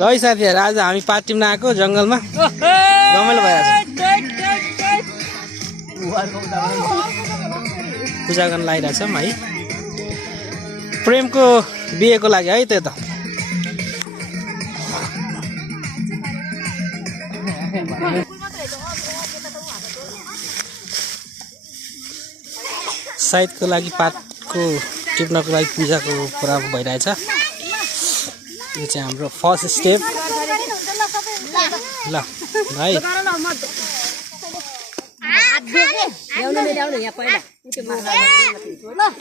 ल है साथीहरु, आज हामी पार्टीमा आएको जंगलमा रमाइलो भइरहेछ। पूजा गर्न लागिरहेछ है, प्रेमको बिहेको लागि है त्यो त। साइदको लागि पातको टिप्नको लागि पूजाको कुरा भइरहेछ। यो चाहिँ हाम्रो फर्स्ट स्टेप। ल भाइ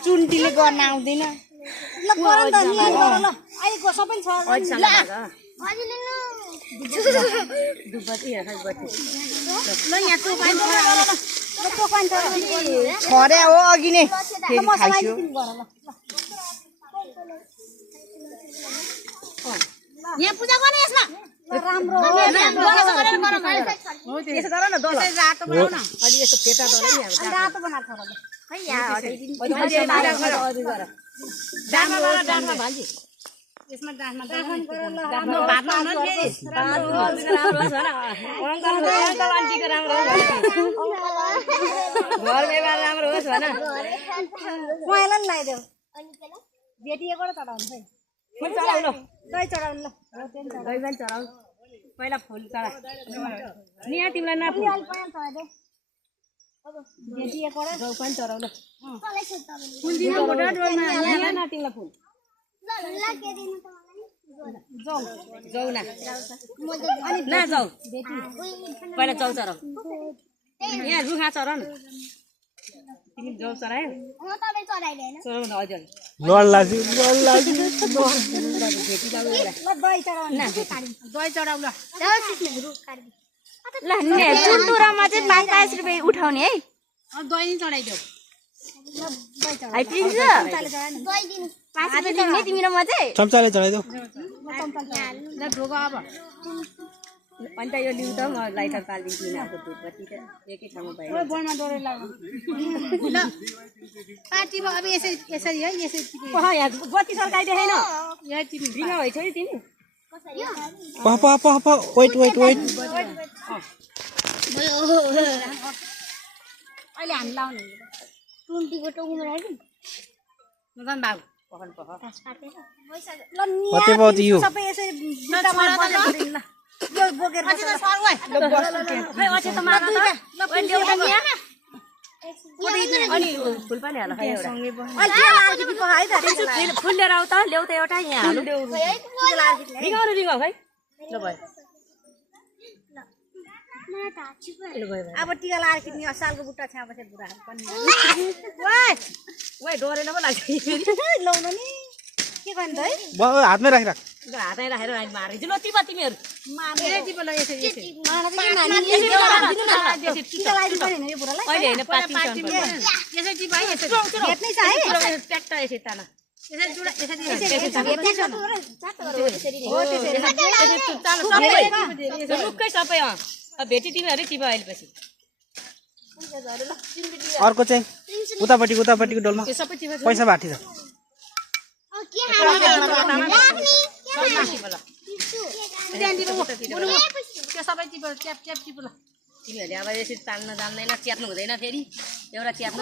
चुन्टीले गर्न आउँदैन। खरे हो अघि नै यहाँ पूजा गर्ने यसमा राम्रो हो। यसो गर न दोला रातो बनाउ न। अलि यसो फेटा दला नि रातो बनाएर थर ल। खै यहाँ हटाइदिनु। डाँडमा भान्जी। यसमा डाँडमा राम्रो भातमा न नि। राम्रो होस् न। अङ्कल आन्टीको राम्रो होस्। घर व्यवहार राम्रो होस् भन। उहाँलाई लगाइदेऊ। अनि के ल? बेटिएको र चढाउनु खै। फुल चढाउनु। दही चढाउनु ल। दही पनि चढाउनु। पहिला फुल चढा। नि यहाँ तिमीलाई नाप्नु। अब बेटिएको र दही पनि चढाउनु। फुल दिनु पर्छ डोलमा। यहाँ न तिमीलाई फुल। ल के दिनु तपाईलाई? जाऊ। जाऊ न। अनि ना जाऊ। बेटी। पहिला जाऊ चढाउ। यहाँ रुखा चढाउ न। तिमी जाऊ चढायो? म तपाईँ चढाइले हैन? चढाउनु हजुर। लड लाग्यो। ल दही चढाउनु न। दही चढाउ ल। ल ने चुन्टुरामा चाहिँ 5 रुपैयाँ उठाउने है। दही नि चढाइदेऊ। है प्रिन्स दही दिनु। 5 रुपैयाँ दिने तिमी र म चाहिँ। चम्चाले चढाइदेऊ। ल ढोगा अब। अनि त यो लिउ त म लाइटर पाल्दिन्छु नि आफू दुध कति त एकै ठाउँमा भयो। ओइ बोनमा डोरे लाग्यो। ल पार्टीमा अब यसरी है यसरी टिप्यो। यहाँ बत्ती सल्काइदे हैन। यहाँ टिप्नु। रिङ भइछ नि तिमी। पप वेट। अहिले हामी लाउने। टुन्टीको टोकुमा राख्नु। मदन बाबु पखन पख। ल कति बहुत यो सबै यसरी बुट्टामा बसेर ल यो बोकेर बस। ल सर ओइ। ल बस। खै अझै त मार त। ओइ ल्याउटा नि यहाँ। अनि फुल पनि हाल खै एउटा। अहिले के लार्की पो है त। फुल लिएर आउ त ल्याउ त एउटा यहाँ हालु। रिङाउनु रिङ खै। ल भयो। अब टिका लार्की नि असालको बुट्टा छ्या बसेर बुढाहरु पनि। ओइ डोरेन पो लाग्छ लाउनु नि। के गर्नु त है? हातमै राखिराख। ल हातै राखेर हामी मारिदिन्छु ल टिपा तिमीहरु। मार्ने टिपो ल यसरी यसरी। टिका लाइदिनु पर्यो नि यो बुढालाई। अहिले हैन पार्टी यसरी टिपा है यसरी। भेट्नै छ है प्याक्ट यसरी ताना। यसरी जुडा यसरी भेट्नै छ हो त्यसरी ताना सबै रुक्कै सबै अब भेटी तिमीहरु टिपा अहिले पछि। अर्को चाहिँ उतापट्टिको डोलमा सबै टिपा पैसा बाटी छ। के हाल्नु त्यो सबै टिपो च्याप टिपो ल। तिमीहरुले अब यसरी तान्न जान्दैन च्याप्नु हुँदैन फेरि एउटा च्याप्नु